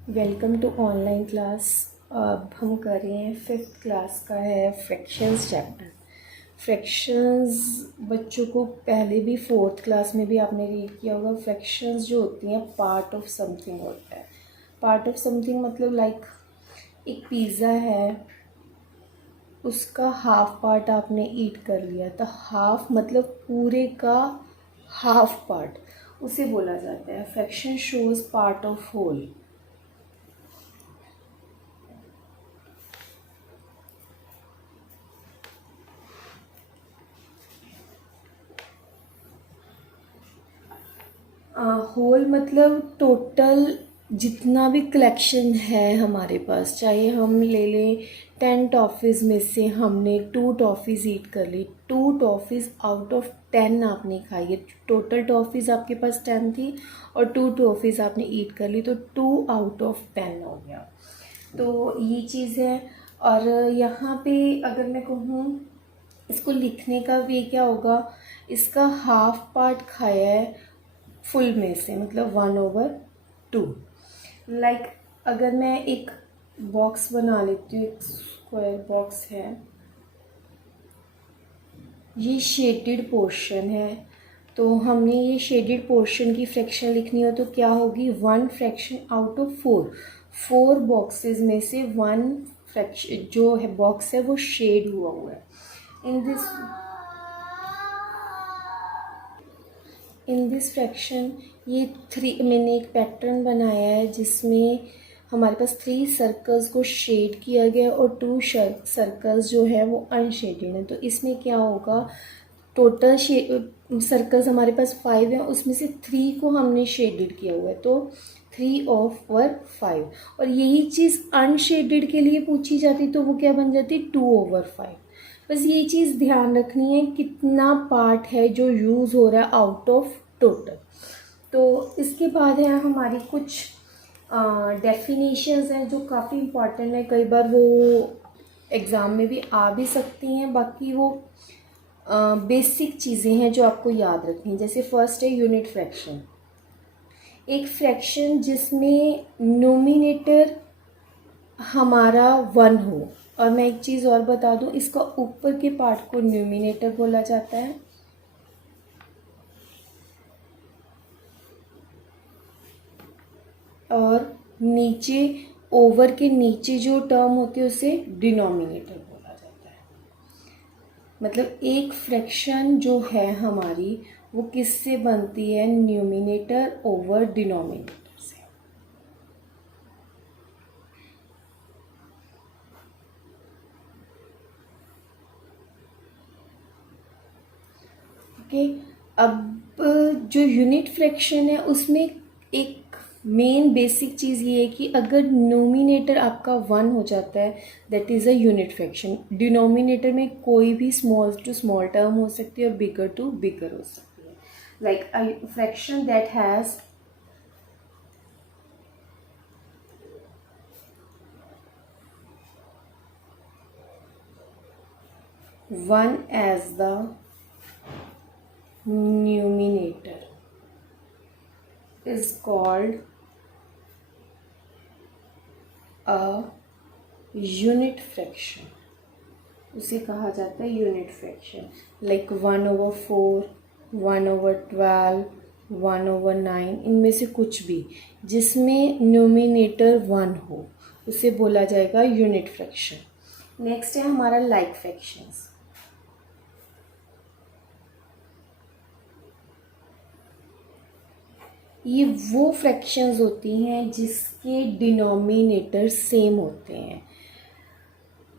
Welcome to online class. अब हम कर रहे हैं 5th क्लास का है फ्रैक्शंस चैप्टर। फ्रैक्शंस बच्चों को पहले भी 4th क्लास में भी आपने रीड किया होगा। फ्रैक्शंस जो होती हैं पार्ट ऑफ समथिंग होता है। पार्ट ऑफ समथिंग मतलब लाइक एक पिज़्ज़ा है, उसका हाफ पार्ट आपने ईट कर लिया तो हाफ मतलब पूरे का हाफ पार्ट उसे बोला जाता है fraction shows part of whole. Whole मतलब टोटल जितना भी कलेक्शन है हमारे पास, चाहे हम ले लें 10 टॉफ़ीज़ में से हमने 2 टॉफ़ीज़ ईट कर ली, 2 टॉफ़ीज़ आउट ऑफ 10 आपने खाई है। टोटल टॉफ़ीज़ आपके पास 10 थी और 2 टॉफ़ीज़ आपने ईट कर ली तो 2 आउट ऑफ 10 हो गया। तो ये चीज़ है। और यहाँ पे अगर मैं कहूँ इसको लिखने का वे क्या होगा, इसका हाफ पार्ट खाया है फुल में से मतलब 1/2। लाइक अगर मैं एक बॉक्स बना लेती हूँ, एक स्क्वायर बॉक्स है, ये शेडेड पोर्शन है, तो हमने ये शेडेड पोर्शन की फ्रैक्शन लिखनी हो तो क्या होगी, 1 फ्रैक्शन आउट ऑफ 4 बॉक्सेस में से 1 फ्रैक्शन जो है बॉक्स है वो शेड हुआ हुआ है। इन दिस फ्रैक्शन ये 3 मैंने एक पैटर्न बनाया है जिसमें हमारे पास 3 सर्कल्स को शेड किया गया और 2 सर्कल्स जो है वो अनशेडेड हैं। तो इसमें क्या होगा, टोटल सर्कल्स हमारे पास 5 हैं, उसमें से 3 को हमने शेडेड किया हुआ है तो 3/5। और यही चीज़ अनशेडेड के लिए पूछी जाती तो वो क्या बन जाती, 2/5। बस ये चीज़ ध्यान रखनी है कितना पार्ट है जो यूज़ हो रहा है आउट ऑफ टोटल। तो इसके बाद है हमारी कुछ डेफिनेशंस हैं जो काफ़ी इम्पॉर्टेंट है, कई बार वो एग्ज़ाम में भी आ भी सकती हैं। बाकी वो बेसिक चीज़ें हैं जो आपको याद रखनी है। जैसे फर्स्ट है यूनिट फ्रैक्शन, एक फ्रैक्शन जिसमें नोमिनेटर हमारा 1 हो। और मैं एक चीज़ और बता दूं, इसका ऊपर के पार्ट को न्यूमिनेटर बोला जाता है और नीचे ओवर के नीचे जो टर्म होती है उसे डिनोमिनेटर बोला जाता है। मतलब एक फ्रैक्शन जो है हमारी वो किससे बनती है, न्यूमिनेटर ओवर डिनोमिनेटर से। ओके, अब जो यूनिट फ्रैक्शन है उसमें एक मेन बेसिक चीज़ ये है कि अगर नोमिनेटर आपका 1 हो जाता है that is a unit fraction. Denominator में कोई भी स्मॉल टू स्मॉल टर्म हो सकती है और बिगर टू बिगर हो सकती है। Like a fraction that has 1 as the numerator is called a unit fraction. उसे कहा जाता है यूनिट फ्रैक्शन। लाइक 1/4, 1/12, 1/9, इनमें से कुछ भी जिसमें न्यूमिनेटर 1 हो उसे बोला जाएगा यूनिट फ्रैक्शन। नेक्स्ट है हमारा लाइक फ्रैक्शंस। ये वो फ्रैक्शंस होती हैं जिसके डिनोमिनेटर सेम होते हैं,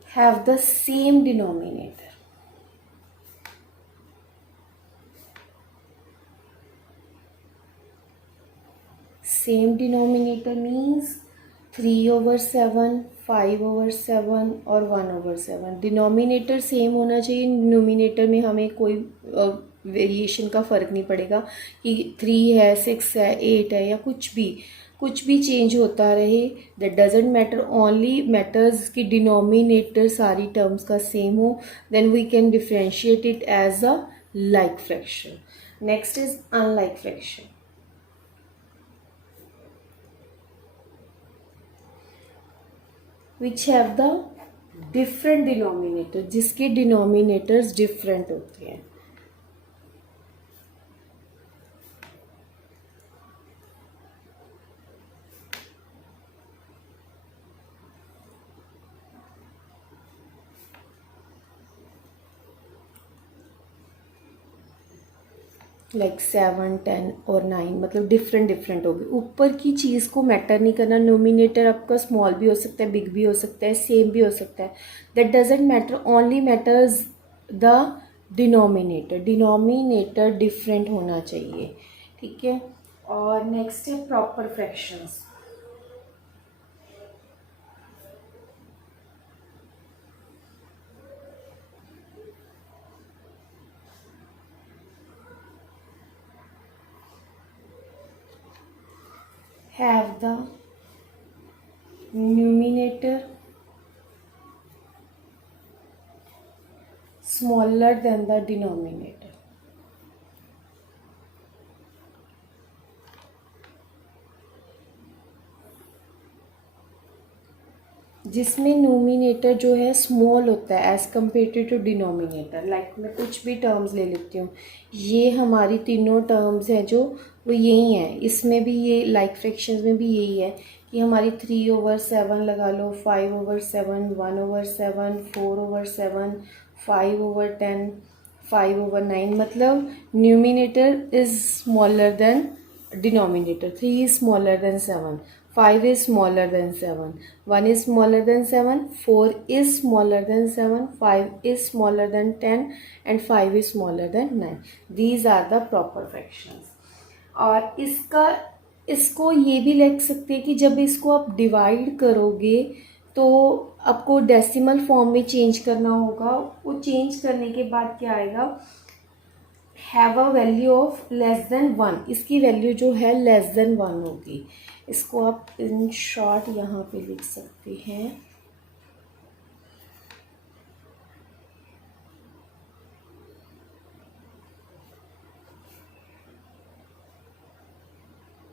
have the same denominator. Same denominator means 3/7, 5/7 और 1/7। डिनोमिनेटर सेम होना चाहिए, न्यूमिनेटर में हमें कोई वेरिएशन का फ़र्क नहीं पड़ेगा कि 3 है, 6 है, 8 है या कुछ भी चेंज होता रहे, that doesn't matter. Only matters कि डिनोमिनेटर सारी टर्म्स का सेम हो, then we can differentiate it as a like fraction. Next is unlike fraction. Which have the different denominator, जिसके डिनोमिनेटर्स डिफरेंट होते हैं. लाइक 7, 10 और 9, मतलब डिफरेंट डिफरेंट होगी. ऊपर की चीज़ को मैटर नहीं करना. नोमिनेटर आपका स्मॉल भी हो सकता है, बिग भी हो सकता है, सेम भी हो सकता है. That doesn't matter. Only matters the denominator. Denominator different होना चाहिए. ठीक है. और नेक्स्ट है proper fractions. have the numerator smaller than the denominator. जिसमें नोमिनेटर जो है स्मॉल होता है as compare to denominator. Like मैं कुछ भी टर्म्स ले लेती हूँ. ये हमारी तीनों टर्म्स हैं जो वो यही हैं. इसमें भी ये लाइक फ्रैक्शंस में भी यही है कि हमारी 3/7 लगा लो, 5/7, 1/7, 4/7, 5/10, 5/9. मतलब numerator is smaller than denominator. 3 is smaller than 7, 5 is smaller than 7, 1 is smaller than 7, 4 is smaller than 7, 5 is smaller than 10 and 5 is smaller than 9. These are the proper fractions. और इसको ये भी लिख सकते हैं कि जब इसको आप डिवाइड करोगे तो आपको डेसिमल फॉर्म में चेंज करना होगा. वो चेंज करने के बाद क्या आएगा, have a value of less than 1. इसकी वैल्यू जो है लेस देन 1 होगी. इसको आप इन शॉर्ट यहाँ पे लिख सकते हैं.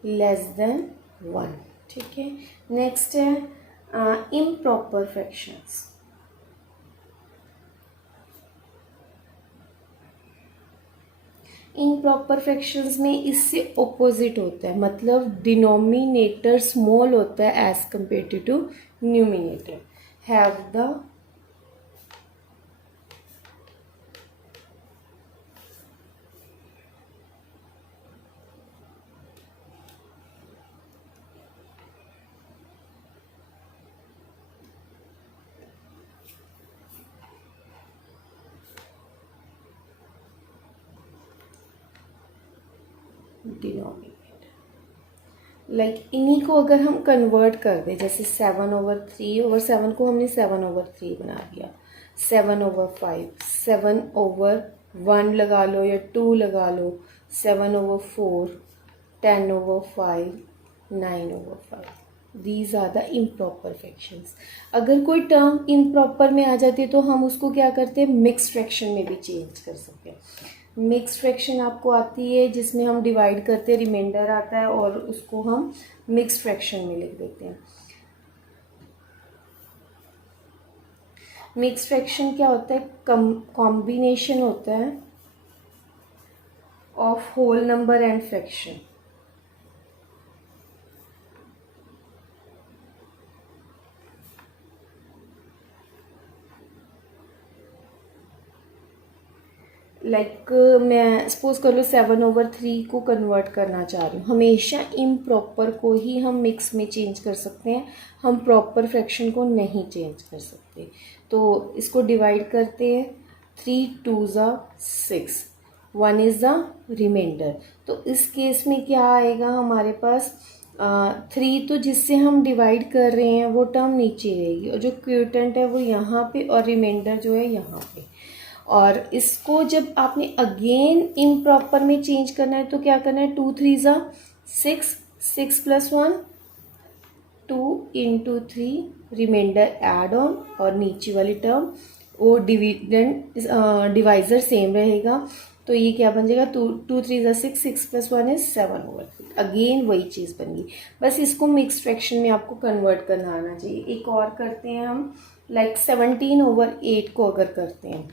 Less than 1. ठीक है. नेक्स्ट है इम्प्रॉपर फ्रैक्शंस. इम्प्रॉपर फ्रैक्शंस में इससे ऑपोजिट होता है. मतलब डिनोमिनेटर स्मॉल होता है as compare to numerator. Have the denominator. Like इन्हीं को अगर हम कन्वर्ट कर दें, जैसे 7/3/7 को हमने 7/3 बना दिया, 7/5, 7/1 लगा लो या 2 लगा लो, 7/4, 10/5, 9/5. These are the improper fractions. अगर कोई टर्म इम्प्रॉपर में आ जाती है तो हम उसको क्या करते हैं, मिक्स फ्रैक्शन में भी चेंज कर सकते हैं. मिक्स फ्रैक्शन आपको आती है जिसमें हम डिवाइड करते हैं, रिमाइंडर आता है और उसको हम मिक्स फ्रैक्शन में लिख देते हैं. मिक्स फ्रैक्शन क्या होता है, कॉम्बिनेशन होता है of whole number and fraction. Like मैं सपोज कर लो 7/3 को कन्वर्ट करना चाह रही हूँ. हमेशा इम्प्रॉपर को ही हम मिक्स में चेंज कर सकते हैं, हम प्रॉपर फ्रैक्शन को नहीं चेंज कर सकते. तो इसको डिवाइड करते हैं. 3 2s are 6, 1 is the remainder. तो इस केस में क्या आएगा हमारे पास, 3 तो जिससे हम डिवाइड कर रहे हैं वो टर्म नीचे रहेगी और जो क्यूटेंट है वो यहाँ पे और रिमाइंडर जो है यहाँ पे. और इसको जब आपने अगेन इम्प्रॉपर में चेंज करना है तो क्या करना है, 2 3s are 6, 6 + 1 2 × 3 reminder add on और नीचे वाली टर्म वो डिवाइज़र सेम रहेगा. तो ये क्या बन जाएगा, 2 3 = 6, 6 + 1 = 7/3। अगेन वही चीज़ बन गई, बस इसको मिक्स फ्रैक्शन में आपको कन्वर्ट करना आना चाहिए। एक और करते हैं हम, लाइक 17/8 को अगर करते हैं,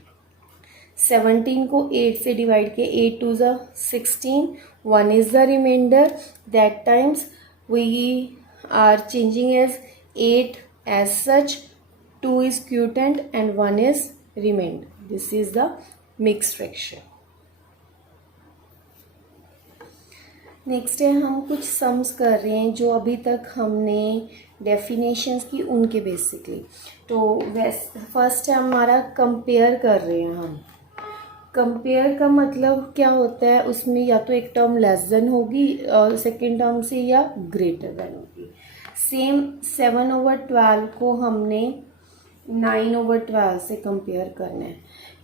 17 को 8 से डिवाइड किया, 8 2 ज़ा 16, 1 is the remainder, that times we are changing as 8 as such, 2 is quotient and 1 is remainder. This is the mixed fraction. Next है, हम कुछ सम्स कर रहे हैं जो अभी तक हमने डेफिनेशंस की उनके बेसिकली। तो फर्स्ट है हमारा कंपेयर कर रहे हैं हम। कंपेयर का मतलब क्या होता है, उसमें या तो एक टर्म लेस देन होगी सेकेंड टर्म से, या ग्रेटर देन होगी। सेम 7/12 को हमने 9/12 से कंपेयर करना है।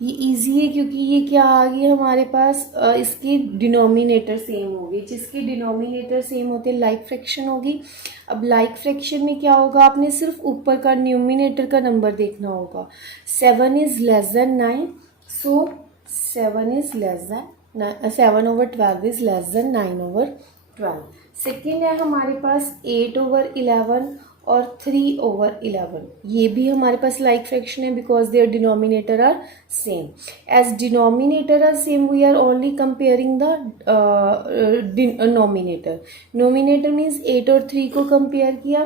ये इजी है क्योंकि ये क्या आ गई हमारे पास, इसकी डिनोमिनेटर सेम होगी। जिसकी डिनोमिनेटर सेम होते हैं लाइक फ्रैक्शन होगी। अब लाइक फ्रैक्शन में क्या होगा, आपने सिर्फ ऊपर का न्यूमिनेटर का नंबर देखना होगा। 7 is less than 9, so 7 is less than 7/12 is less than 9/12। Second है हमारे पास 8/11 और 3/11। ये भी हमारे पास लाइक फ्रैक्शन है because their denominator are same. As denominator are same, we are only comparing the numerator. Numerator means 8 और 3 को कंपेयर किया,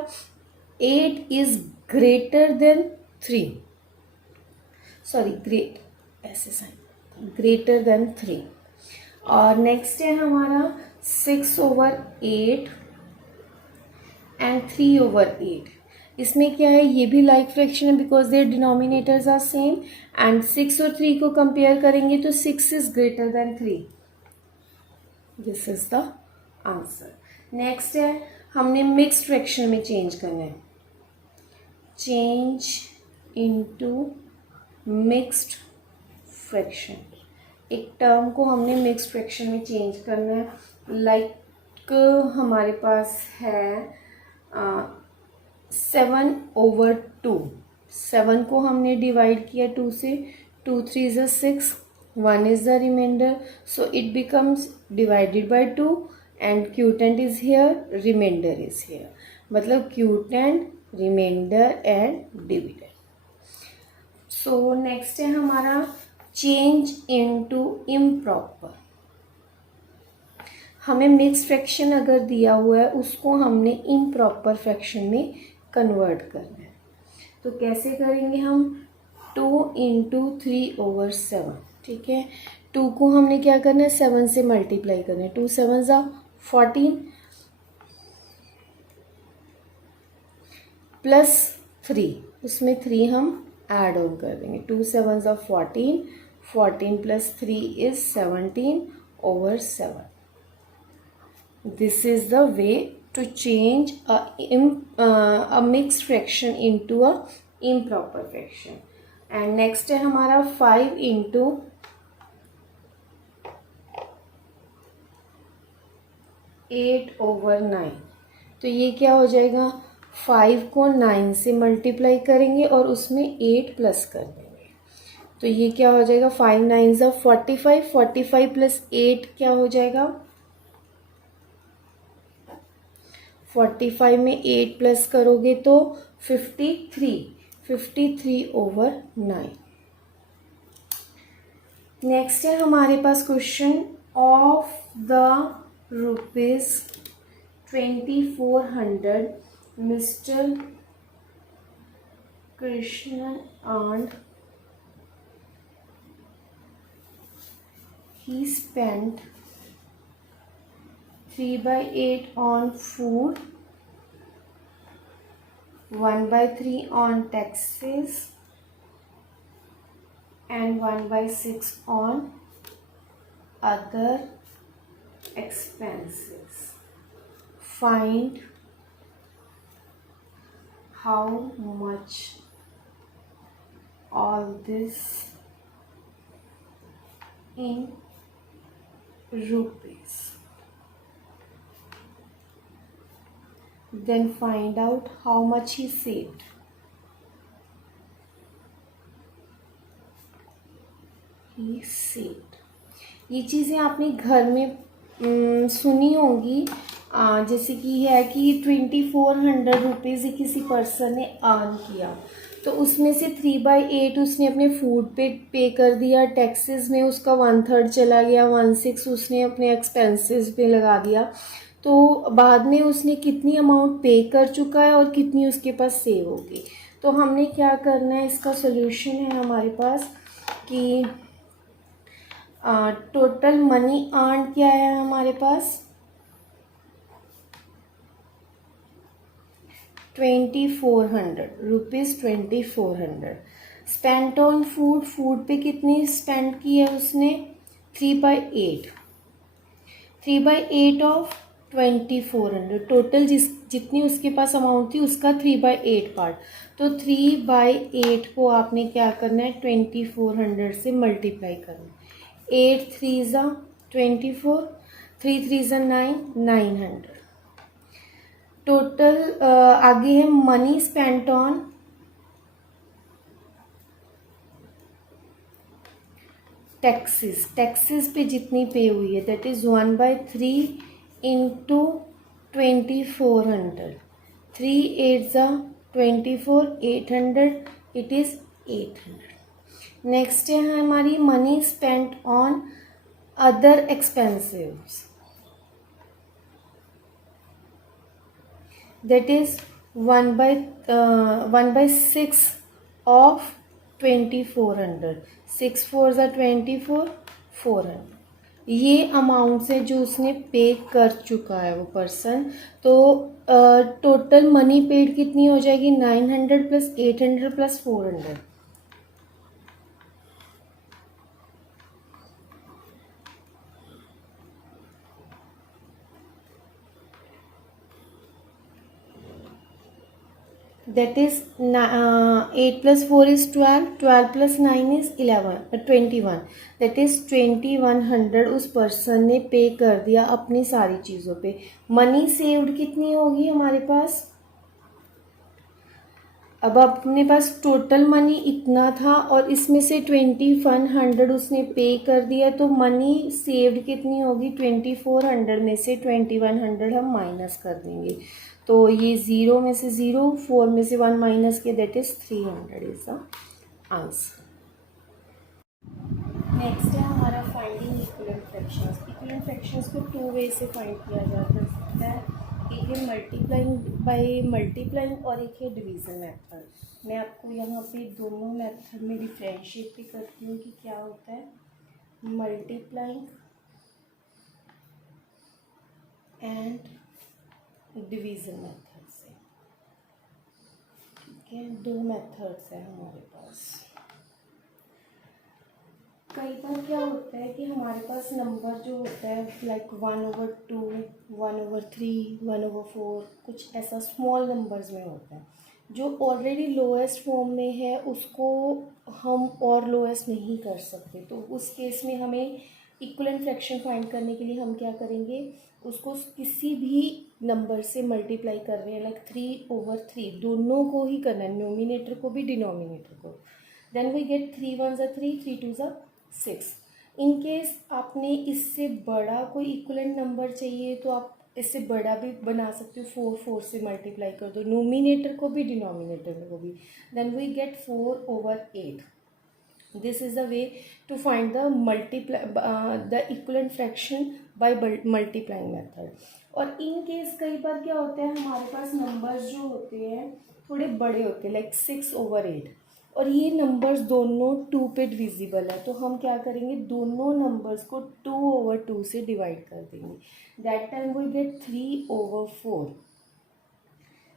8 is greater than 3, sorry great ऐसे साइन, ग्रेटर देन 3। और नेक्स्ट है हमारा 6/8 एंड 3/8। इसमें क्या है, ये भी लाइक फ्रैक्शन है because their denominators are same. And 6 और 3 को कंपेयर करेंगे तो 6 is greater than 3। This is the answer. Next है, हमने मिक्स्ड फ्रैक्शन में चेंज करना है। चेंज इनटू मिक्स्ड फ्रैक्शन, एक टर्म को हमने मिक्स्ड फ्रैक्शन में चेंज करना है। लाइक हमारे पास है 7/2। 7 को हमने डिवाइड किया 2 से, 2 3 ज़ा 6, 1 is the reminder, so it becomes divided by 2 and quotient is here, reminder is here. मतलब quotient, reminder and dividend. So next है हमारा चेंज इनटू इम्प्रॉपर। हमें मिक्स फ्रैक्शन अगर दिया हुआ है उसको हमने इम्प्रॉपर फ्रैक्शन में कन्वर्ट करना है। तो कैसे करेंगे हम, 2 × 3/7, ठीक है। 2 को हमने क्या करना है, 7 से मल्टीप्लाई करना है। 2 7 ज़ा 14 प्लस 3, उसमें 3 हम ऐड ऑन कर देंगे। 2 7 ज़ा 14, 14 plus 3 is 17/7। This is the way to change a mixed fraction into a improper fraction. And next है हमारा 5 × 8/9। तो ये क्या हो जाएगा, 5 को 9 से मल्टीप्लाई करेंगे और उसमें 8 प्लस कर देंगे। तो ये क्या हो जाएगा, 5 9 ज़ा 45, 45 प्लस 8 क्या हो जाएगा, 45 में 8 प्लस करोगे तो 53/9। नेक्स्ट है हमारे पास question, of the ₹2400 mister Krishnan earned, he spent 3/8 on food, 1/3 on taxes and 1/6 on other expenses. Find how much all this in rupees. Then find out how much he saved. He saved. ये चीज़ें आपने घर में सुनी होंगी। जैसे कि है कि 2400 रुपीज़ किसी पर्सन ने अर्न किया, तो उसमें से 3/8 उसने अपने फूड पे कर दिया, टैक्सेस में उसका 1/3 चला गया, 1/6 उसने अपने एक्सपेंसेस पे लगा दिया। तो बाद में उसने कितनी अमाउंट पे कर चुका है और कितनी उसके पास सेव होगी। तो हमने क्या करना है, इसका सोल्यूशन है हमारे पास कि टोटल मनी अर्न क्या है हमारे पास 2400 rupees. 2400 spent on food, food पे कितनी स्पेंड की है उसने 3/8। 3/8 ऑफ 2400 टोटल जितनी उसके पास अमाउंट थी उसका 3/8 पार्ट। तो 3/8 को आपने क्या करना है 2400 से मल्टीप्लाई करना है। 8 3 ज़ा 24, 3 3 ज़ा 9, 900 टोटल। आगे है money spent on taxes, taxes पे जितनी पे हुई है दैट इज़ 1/3 इंटू 2400। 3 8 ज़ा 24, 800, इट इज़ 800। नेक्स्ट है हमारी money spent on other expenses, that is 1/6 of 2400। 6 4 are 24, 400 ये अमाउंट से जो उसने पे कर चुका है वो पर्सन। तो टोटल मनी पेड कितनी हो जाएगी 900 plus 800 plus 400। that is 8 plus 4 is 12, 12 plus 9 is 11, 21, that is 2100 उस पर्सन ने पे कर दिया अपनी सारी चीज़ों पे। मनी सेव्ड कितनी होगी हमारे पास, अब अपने पास टोटल मनी इतना था और इसमें से 2100 उसने पे कर दिया, तो मनी सेव्ड कितनी होगी 2400 में से 2100 हम माइनस कर देंगे। तो ये 0 में से 0, 4 में से 1 माइनस के that is 300 is the answer. Next है हमारा finding equivalent fractions. Equivalent fractions को 2 वे से फाइंड किया जा सकता है, एक है मल्टीप्लाइंग बाय मल्टीप्लाइंग और एक है डिवीज़न मेथड। मैं आपको यहाँ पे दोनों मेथड में डिफ्रेंशिएट भी करती हूँ कि क्या होता है मल्टीप्लाइंग एंड डिवीज़न मेथड से। ठीक है, दो मेथड्स हैं हमारे पास। कई बार क्या होता है कि हमारे पास नंबर जो होता है लाइक 1/2, 1/3, 1/4, कुछ ऐसा स्मॉल नंबर्स में होता है जो ऑलरेडी लोएस्ट फॉर्म में है, उसको हम और लोएस्ट नहीं कर सकते। तो उस केस में हमें इक्विवेलेंट फ्रैक्शन फाइंड करने के लिए हम क्या करेंगे, उसको किसी भी नंबर से मल्टीप्लाई कर रहे हैं लाइक 3/3, दोनों को ही करना है, न्यूमिनेटर को भी डिनोमिनेटर को। देन वी गेट 3 1 ज़ा 3, 3 2 ज़ा 6। इन केस आपने इससे बड़ा कोई इक्विवेलेंट नंबर चाहिए तो आप इससे बड़ा भी बना सकते हो, 4 4 से मल्टीप्लाई कर दो, नोमिनेटर को भी डिनोमिनेटर को भी। Then we get 4/8। This is the way to find the the equivalent fraction by multiplying method. और इन केस कई बार क्या होता है हमारे पास नंबर्स जो होते हैं थोड़े बड़े होते हैं लाइक 6/8, और ये नंबर्स दोनों 2 पे डिविजिबल है, तो हम क्या करेंगे दोनों नंबर्स को 2/2 से डिवाइड कर देंगे। That time we get 3/4।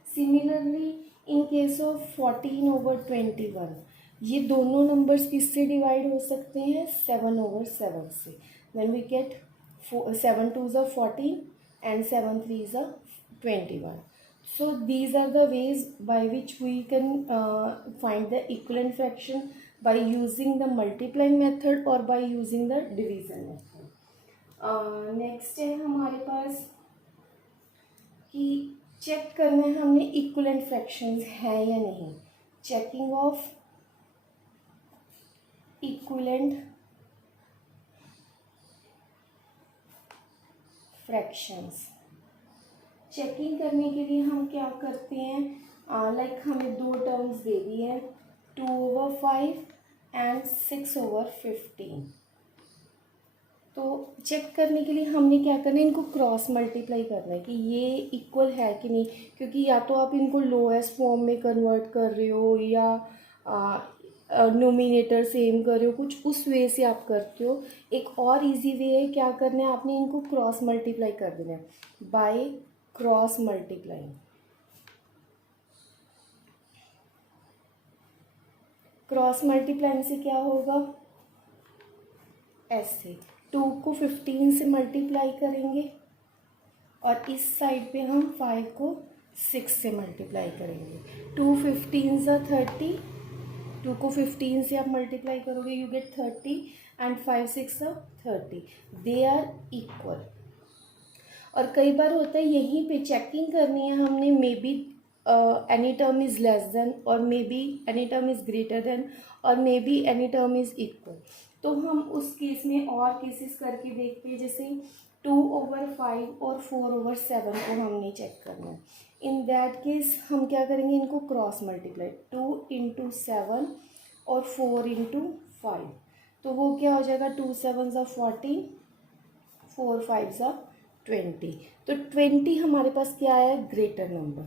Similarly in case of 14/21, ये दोनों नंबर्स किससे डिवाइड हो सकते हैं 7/7 से। देन वी गेट 7 2 ज़ा 14 and 7 3 ज़ा 21। So these are the ways by which we can find the equivalent fraction by using the multiplying method or by using the division method. Next है हमारे पास कि चेक करना है हमने इक्विवेलेंट फ्रैक्शंस हैं या नहीं। Checking of equivalent fractions. Checking करने के लिए हम क्या करते हैं, लाइक हमें दो टर्म्स दे दी है 2/5 एंड 6/15। तो चेक करने के लिए हमने क्या करना है, इनको क्रॉस मल्टीप्लाई करना है कि ये इक्वल है कि नहीं, क्योंकि या तो आप इनको लोएस्ट फॉर्म में कन्वर्ट कर रहे हो या नोमिनेटर सेम कर रहे हो, कुछ उस वे से आप करते हो। एक और इजी वे है, क्या करना है, आपने इनको क्रॉस मल्टीप्लाई कर देना है by cross multiplying. Cross multiplying से क्या होगा, ऐसे 2 को 15 से मल्टीप्लाई करेंगे और इस साइड पे हम 5 को 6 से मल्टीप्लाई करेंगे। 2 15 सा 30, 2 को 15 से आप मल्टीप्लाई करोगे यू गेट 30 एंड 5 6 सा 30, दे आर इक्वल। और कई बार होता है यहीं पे चेकिंग करनी है हमने, may be any term is less than और may be any term is greater than और may be any term is equal. तो हम उस केस में और केसेस करके देखते हैं, जैसे 2/5 और 4/7 को हमने चेक करना है। इन दैट केस हम क्या करेंगे, इनको क्रॉस मल्टीप्लाई 2 × 7 और 4 × 5, तो वो क्या हो जाएगा 2 7 सा 14, 4 5 सा 20। तो 20 हमारे पास क्या है, greater number,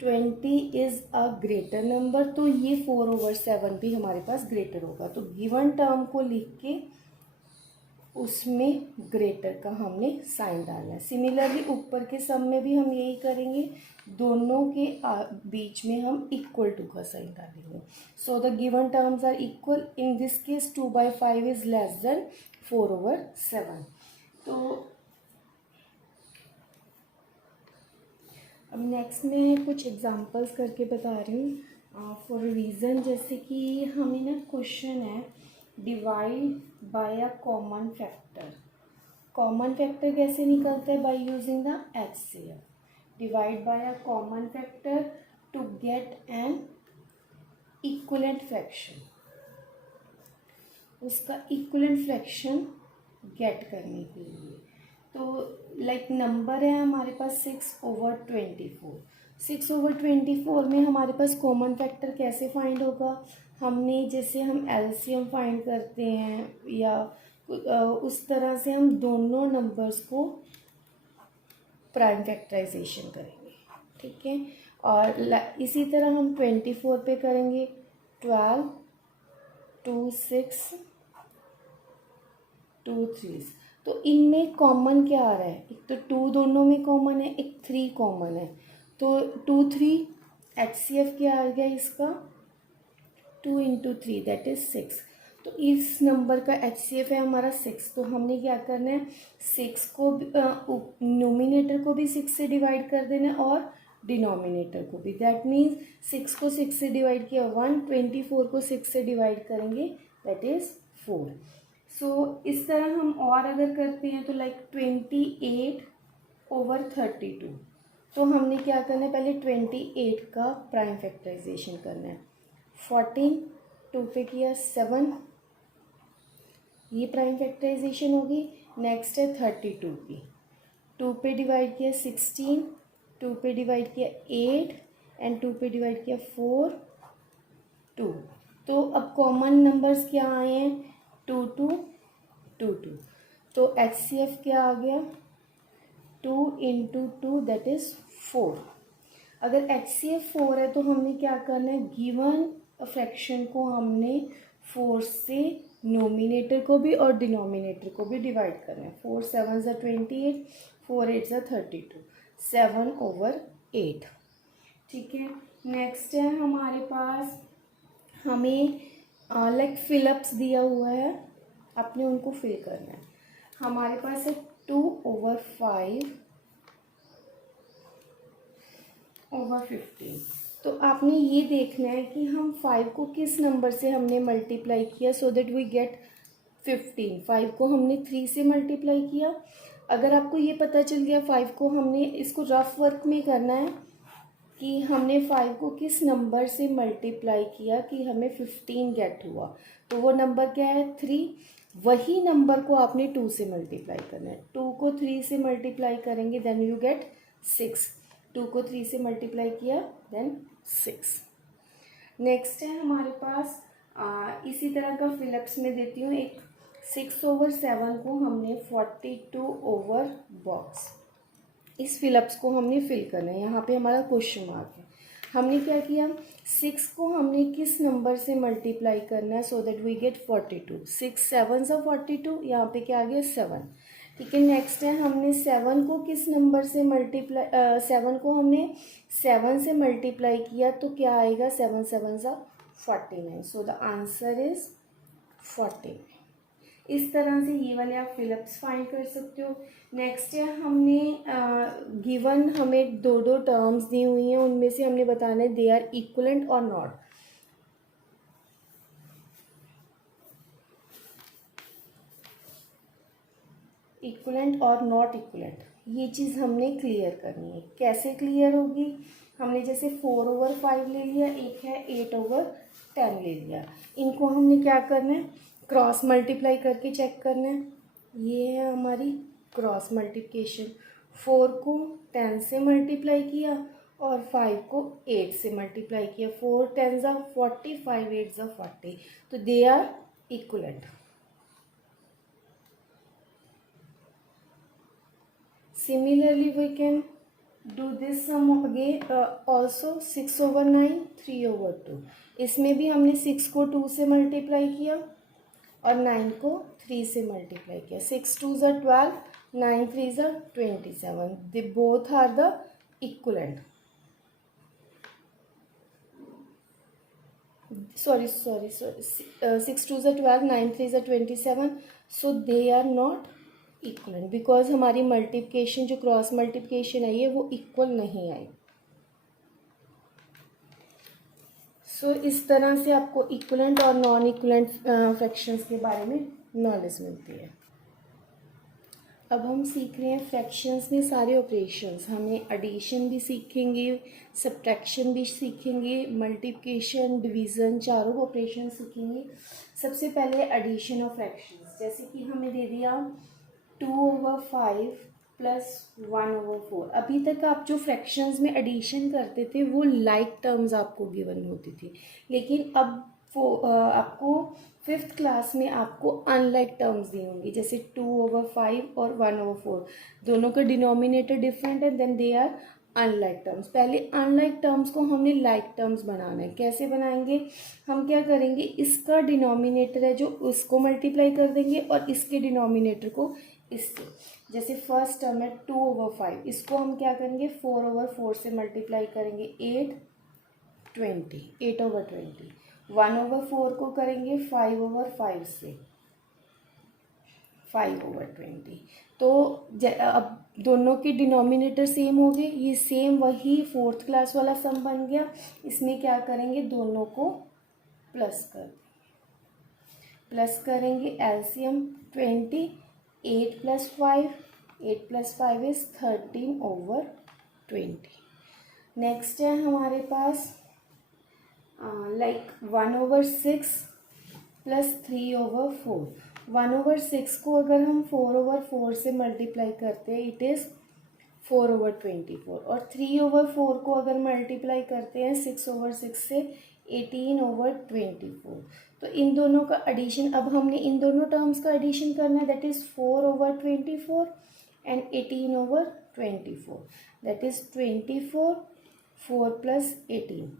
20 is a greater number, तो ये 4/7 भी हमारे पास ग्रेटर होगा। तो गिवन टर्म को लिख के उसमें ग्रेटर का हमने साइन डालना है। सिमिलरली ऊपर के सम में भी हम यही करेंगे, दोनों के बीच में हम इक्वल टू का साइन डालेंगे। So the given terms are equal, in this case 2/5 is less than 4/7। तो अब नेक्स्ट में कुछ एग्जांपल्स करके बता रही हूँ फॉर रीज़न। जैसे कि हमें ना क्वेश्चन है divide by a common factor. Common factor कैसे निकलता है, by using the HCF। Divide by a common factor to get an equivalent fraction, उसका इक्विवेलेंट फ्रैक्शन गेट करने के लिए। तो लाइक नंबर है हमारे पास 6/24। 6/24 में हमारे पास कॉमन फैक्टर कैसे फाइंड होगा, हमने जैसे हम एलसीएम फाइंड करते हैं या उस तरह से हम दोनों नंबर्स को प्राइम फैक्टराइजेशन करेंगे, ठीक है। और इसी तरह हम 24 पे करेंगे 12, 2 6, 2 3। तो इनमें कॉमन क्या आ रहा है, एक तो 2 दोनों में कॉमन है, एक 3 कॉमन है। तो 2 3 HCF क्या आ गया इसका, 2 × 3 दैट इज़ 6। तो इस नंबर का HCF है हमारा 6। तो हमने क्या करना है, 6 को नोमिनेटर को भी 6 से डिवाइड कर देना है और डिनोमिनेटर को भी। दैट मीन्स 6 को 6 से डिवाइड किया 1, 24 को 6 से डिवाइड करेंगे दैट इज़ 4। सो इस तरह हम और अगर करते हैं तो लाइक 28/32। तो हमने क्या करना है, पहले 28 का प्राइम फैक्टराइजेशन करना है। 14 2 पे किया 7, ये प्राइम फैक्टराइजेशन होगी। नेक्स्ट है 32 की, 2 पे डिवाइड किया 16, 2 पे डिवाइड किया 8 एंड 2 पे डिवाइड किया 4 2। तो अब कॉमन नंबर्स क्या आए हैं, 2 2 2 2। तो HCF क्या आ गया, 2 × 2 दैट इज़ 4। अगर HCF 4 है तो हमने क्या करना है, गिवन फ्रैक्शन को हमने 4 से नोमिनेटर को भी और डिनोमिनेटर को भी डिवाइड करना है। 4 7 सा 28, 4 8 सा 32, 7/8, ठीक है। नेक्स्ट है हमारे पास, हमें लाइक फिलअप्स दिया हुआ है, आपने उनको फिल करना है। हमारे पास है 2/5/15। तो आपने ये देखना है कि हम 5 को किस नंबर से हमने मल्टीप्लाई किया सो दैट वी गेट 15। 5 को हमने 3 से मल्टीप्लाई किया। अगर आपको ये पता चल गया 5 को हमने, इसको रफ वर्क में करना है कि हमने 5 को किस नंबर से मल्टीप्लाई किया कि हमें 15 गेट हुआ। तो वो नंबर क्या है 3। वही नंबर को आपने 2 से मल्टीप्लाई करना है। 2 को 3 से मल्टीप्लाई करेंगे देन यू गेट 6। 2 को 3 से मल्टीप्लाई किया देन 6। नेक्स्ट है हमारे पास इसी तरह का फिलिप्स में देती हूँ एक। 6/7 को हमने 42 ओवर बॉक्स, इस फिलिप्स को हमने फिल करना है। यहाँ पे हमारा क्वेश्चन मार्क है। हमने क्या किया, 6 को हमने किस नंबर से मल्टीप्लाई करना है सो दैट वी गेट 42। 6 7 सा 42, यहाँ पे क्या आ गया 7। ठीक है, नेक्स्ट है हमने 7 को किस नंबर से मल्टीप्लाई 7 को हमने 7 से मल्टीप्लाई किया तो क्या आएगा, 7 7 सा 49। So the answer is 49। इस तरह से ये वाले आप फिलिप्स फाइंड कर सकते हो। नेक्स्ट है हमने गिवन हमें दो दो टर्म्स दी हुई हैं, उनमें से हमने बताना है दे आर इक्वलेंट और नॉट। इक्वलेंट और नॉट इक्वलेंट, ये चीज़ हमने क्लियर करनी है। कैसे क्लियर होगी, हमने जैसे 4/5 ले लिया, एक है 8/10 ले लिया, इनको हमने क्या करना है, क्रॉस मल्टीप्लाई करके चेक करना है। ये है हमारी क्रॉस मल्टीप्लिकेशन। 4 को 10 से मल्टीप्लाई किया और 5 को 8 से मल्टीप्लाई किया। 4 10 ज़ा 40, 5 8 ज़ा 40, तो they are equivalent. Similarly, we can do this sum again also 6/9, 3/2। इसमें भी हमने 6 को 2 से मल्टीप्लाई किया और 9 को 3 से मल्टीप्लाई किया। 6 2 ज़ा 12, 9 3 ज़ा 27। They both are the equivalent. sorry 6 2 ज़ा 12, 9 3 ज़ा 27। So they are not equivalent because हमारी मल्टीप्लिकेशन जो क्रॉस मल्टीप्लिकेशन है ये वो इक्वल नहीं आई। सो इस तरह से आपको इक्वलेंट और नॉन इक्वलेंट फ्रैक्शंस के बारे में नॉलेज मिलती है। अब हम सीख रहे हैं फ्रैक्शंस में सारे ऑपरेशंस। हमें एडिशन भी सीखेंगे, सब्ट्रैक्शन भी सीखेंगे, मल्टीप्लिकेशन, डिवीज़न, चारों ऑपरेशन सीखेंगे। सबसे पहले एडिशन ऑफ फ्रैक्शंस, जैसे कि हमें दे दिया 2/5 प्लस 1/4। अभी तक आप जो फ्रैक्शंस में एडिशन करते थे वो लाइक टर्म्स आपको गिवन होती थी, लेकिन अब वो आपको 5th क्लास में आपको अनलाइक टर्म्स दी होंगी, जैसे 2/5 और 1/4। दोनों का डिनोमिनेटर डिफरेंट है, then they are unlike terms. पहले अनलाइक टर्म्स को हमने लाइक टर्म्स बनाना है। कैसे बनाएंगे, हम क्या करेंगे, इसका डिनोमिनेटर है जो उसको मल्टीप्लाई कर देंगे और इसके डिनोमिनेटर को इससे। जैसे फर्स्ट टर्म है 2/5, इसको हम क्या करेंगे 4/4 से मल्टीप्लाई करेंगे, 8 20, 8/20। 1/4 को करेंगे 5/5 से, 5/20। तो अब दोनों के डिनोमिनेटर सेम हो गए, ये सेम वही 4th क्लास वाला सम बन गया। इसमें क्या करेंगे, दोनों को प्लस कर देंगे, प्लस करेंगे, एलसीएम 20, 8 + 5, 8 + 5 इज 13/20। नेक्स्ट है हमारे पास लाइक 1/6 प्लस 3/4। 1/6 को अगर हम 4/4 से मल्टीप्लाई करते हैं इट इज़ 4/24, और 3/4 को अगर मल्टीप्लाई करते हैं 6/6 से 18/24। तो इन दोनों का एडिशन, अब हमने इन दोनों टर्म्स का एडिशन करना है, that is 4/24 and 18/24, that is 24, 4 + 18,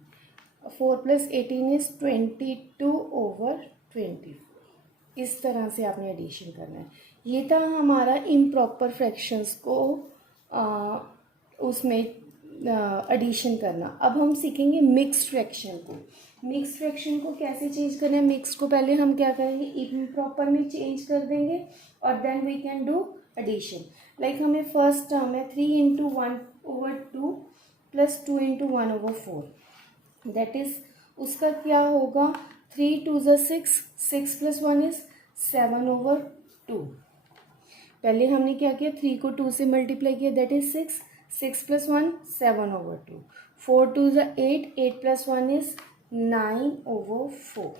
4 + 18 is 22/24। इस तरह से आपने एडिशन करना है। ये था हमारा इम्प्रॉपर फ्रैक्शंस को उसमें एडिशन करना। अब हम सीखेंगे मिक्स्ड फ्रैक्शन को। मिक्स्ड फ्रैक्शन को कैसे चेंज करना है, मिक्स्ड को पहले हम क्या करेंगे, इम्प्रॉपर में चेंज कर देंगे और then we can do addition. Like हमें फर्स्ट टर्म है 3 × 1/2 प्लस 2 × 1/4, दैट इज़ उसका क्या होगा, 3 2 ज़ा 6, 6 + 1 इज़ 7/2। पहले हमने क्या किया, 3 को 2 से मल्टीप्लाई किया, दैट इज 6, 6 + 1 7/2। 4 2 ज़ा 8, 8 + 1 इज 9/4।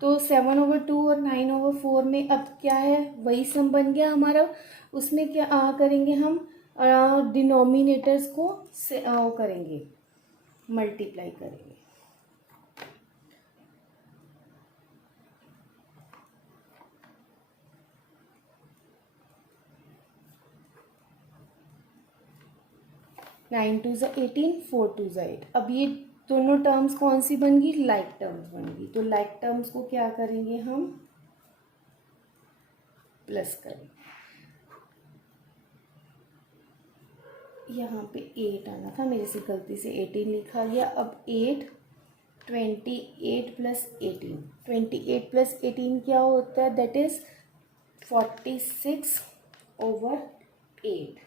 तो 7/2 और 9/4 में अब क्या है, वही सम बन गया हमारा। उसमें क्या करेंगे हम, डिनोमिनेटर्स को से करेंगे, मल्टीप्लाई करेंगे। नाइन टू ज़ा 18, 4 2 ज़ा 8। अब ये दोनों टर्म्स कौन सी बन गई, लाइक टर्म्स बन गई। तो लाइक टर्म्स को क्या करेंगे हम, प्लस करेंगे। यहाँ पे 8 आना था, मेरे से गलती से 18 लिखा गया। अब 8, 28 प्लस 18, 28 + 18 क्या होता है, दैट इज़ 46/8।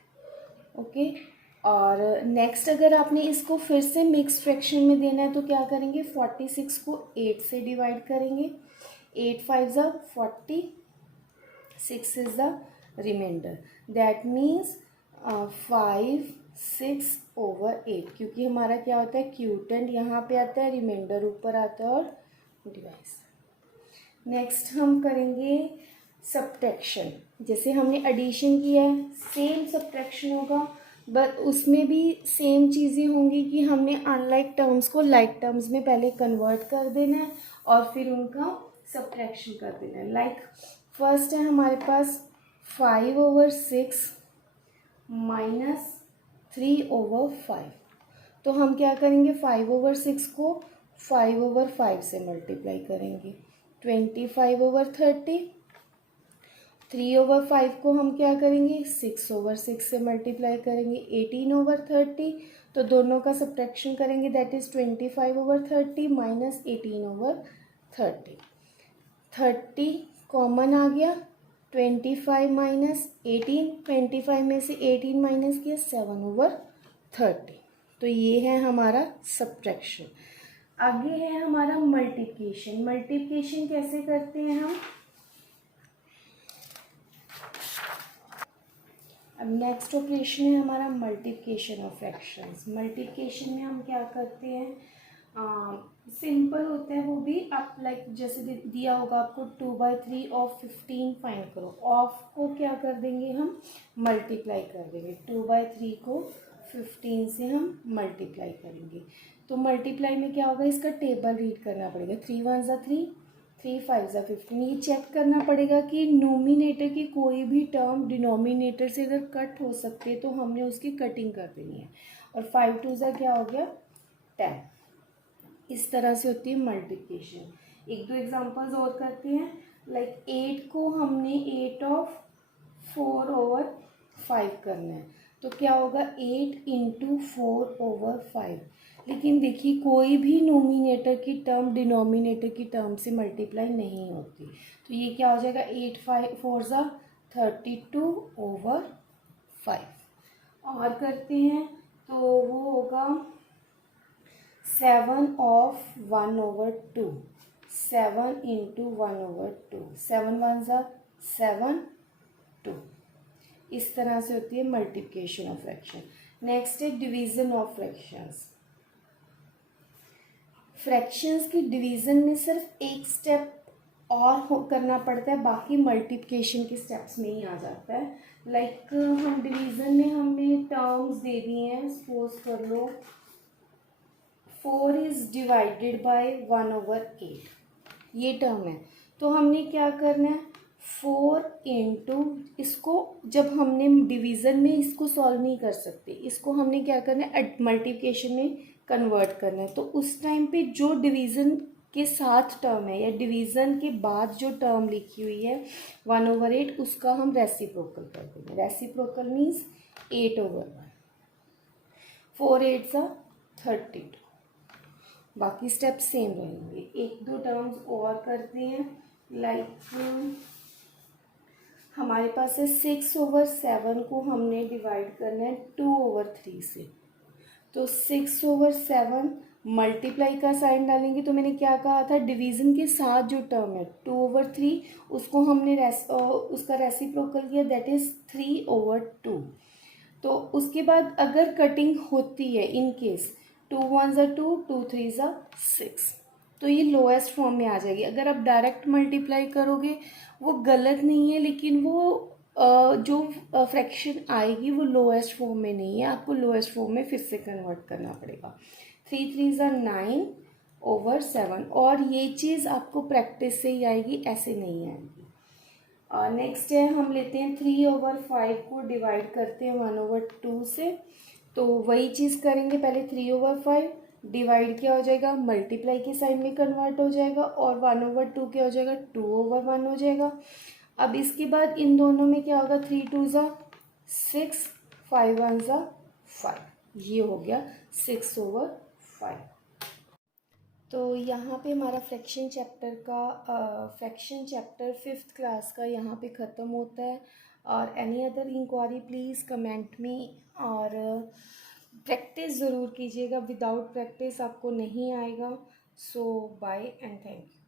ओके। और नेक्स्ट अगर आपने इसको फिर से मिक्स फ्रैक्शन में देना है तो क्या करेंगे, 46 को 8 से डिवाइड करेंगे। 8 5 ज़ा 40, 6 is the remainder, that means 5/6/8, क्योंकि हमारा क्या होता है, क्यूटेंट यहाँ पे आता है, रिमाइंडर ऊपर आता है और डिवाइस। नेक्स्ट हम करेंगे सब्ट्रैक्शन। जैसे हमने एडिशन किया है, सेम सब्ट्रैक्शन होगा, बट उसमें भी सेम चीज़ें होंगी कि हमने अनलाइक टर्म्स को लाइक टर्म्स में पहले कन्वर्ट कर देना है और फिर उनका सब्ट्रैक्शन कर देना है। लाइक फर्स्ट है हमारे पास 5/6 - 3/5। तो हम क्या करेंगे, 5/6 को 5/5 से मल्टीप्लाई करेंगे, 25/30। 3/5 को हम क्या करेंगे, 6/6 से मल्टीप्लाई करेंगे, 18/30। तो दोनों का सब्ट्रैक्शन करेंगे, दैट इज़ 25/30 - 18/30। 30 कॉमन आ गया, 25 - 18, 25 में से 18 माइनस किया, 7/30। तो ये है हमारा सब्ट्रैक्शन। आगे है हमारा मल्टीप्लिकेशन। मल्टीप्लिकेशन कैसे करते हैं हम, अब नेक्स्ट ऑपरेशन है हमारा मल्टीप्लिकेशन ऑफ फ्रैक्शंस। मल्टीप्लिकेशन में हम क्या करते हैं, सिंपल होता है वो भी। आप लाइक जैसे दिया होगा आपको 2/3 ऑफ 15 फाइंड करो, ऑफ को क्या कर देंगे हम, मल्टीप्लाई कर देंगे। 2/3 को 15 से हम मल्टीप्लाई करेंगे। तो मल्टीप्लाई में क्या होगा, इसका टेबल रीड करना पड़ेगा। 3 1 ज़ा 3, 3 5 ज़ा 15। ये चेक करना पड़ेगा कि नोमिनेटर की कोई भी टर्म डिनोमिनेटर से अगर कट हो सकती है तो हमने उसकी कटिंग कर देनी है। और 5 2 ज़ा क्या हो गया, 10। इस तरह से होती है मल्टीप्लिकेशन। एक दो एग्जांपल्स और करते हैं। लाइक 8 को हमने 8/4/5 करना है, तो क्या होगा, 8 × 4/5। लेकिन देखिए कोई भी नोमिनेटर की टर्म डिनोमिनेटर की टर्म से मल्टीप्लाई नहीं होती, तो ये क्या हो जाएगा, 8 5 4 ज़ा 32/5। और करते हैं तो वो होगा 7/1/2, 7 × 1/2, 7 1 ज़ा 7 2। इस तरह से होती है मल्टीप्लिकेशन ऑफ फ्रैक्शन। नेक्स्ट है डिवीज़न ऑफ फ्रैक्शंस। फ्रैक्शंस की डिवीज़न में सिर्फ एक स्टेप और करना पड़ता है, बाकी मल्टीप्लिकेशन के स्टेप्स में ही आ जाता है। लाइक हम डिवीज़न में हमने टर्म्स दे दी हैं, सपोज कर लो 4 इज़ डिवाइडेड बाय 1/8, ये टर्म है। तो हमने क्या करना है, 4 × इसको, जब हमने डिवीज़न में इसको सॉल्व नहीं कर सकते, इसको हमने क्या करना है, मल्टीप्लिकेशन में कन्वर्ट करना है। तो उस टाइम पे जो डिवीज़न के साथ टर्म है या डिवीज़न के बाद जो टर्म लिखी हुई है 1/8, उसका हम रेसिप्रोकल कर देंगे। Reciprocal means 8/1। 4 8 ज़ा 32। बाकी स्टेप सेम रहेंगे। एक दो टर्म्स और करते हैं। लाइक हमारे पास है 6/7 को हमने डिवाइड करना है 2/3 से। तो 6/7 मल्टीप्लाई का साइन डालेंगे, तो मैंने क्या कहा था, डिवीज़न के साथ जो टर्म है 2/3, उसको हमने उसका रेसिप्रोकल किया, दैट इज़ 3/2। तो उसके बाद अगर कटिंग होती है इन केस, 2 1 ज़ा 2, 2 3 ज़ा 6, तो ये लोएस्ट फॉर्म में आ जाएगी। अगर आप डायरेक्ट मल्टीप्लाई करोगे वो गलत नहीं है, लेकिन वो जो फ्रैक्शन आएगी वो लोएस्ट फॉर्म में नहीं है, आपको लोएस्ट फॉर्म में फिर से कन्वर्ट करना पड़ेगा। 3 3 ज़ा 9/7, और ये चीज़ आपको प्रैक्टिस से ही आएगी, ऐसे नहीं आएगी। नेक्स्ट है, हम लेते हैं 3/5 को डिवाइड करते हैं 1/2 से। तो वही चीज़ करेंगे, पहले 3/5 डिवाइड क्या हो जाएगा, मल्टीप्लाई के साइन में कन्वर्ट हो जाएगा, और 1/2 क्या हो जाएगा, 2/1 हो जाएगा। अब इसके बाद इन दोनों में क्या होगा, 3 2 ज़ा 6, 5 1 ज़ा 5, ये हो गया 6/5। तो यहाँ पे हमारा फ्रैक्शन चैप्टर 5th क्लास का यहाँ पे ख़त्म होता है। और any other inquiry please comment me, और प्रैक्टिस ज़रूर कीजिएगा, विदाउट प्रैक्टिस आपको नहीं आएगा। So bye and thank you.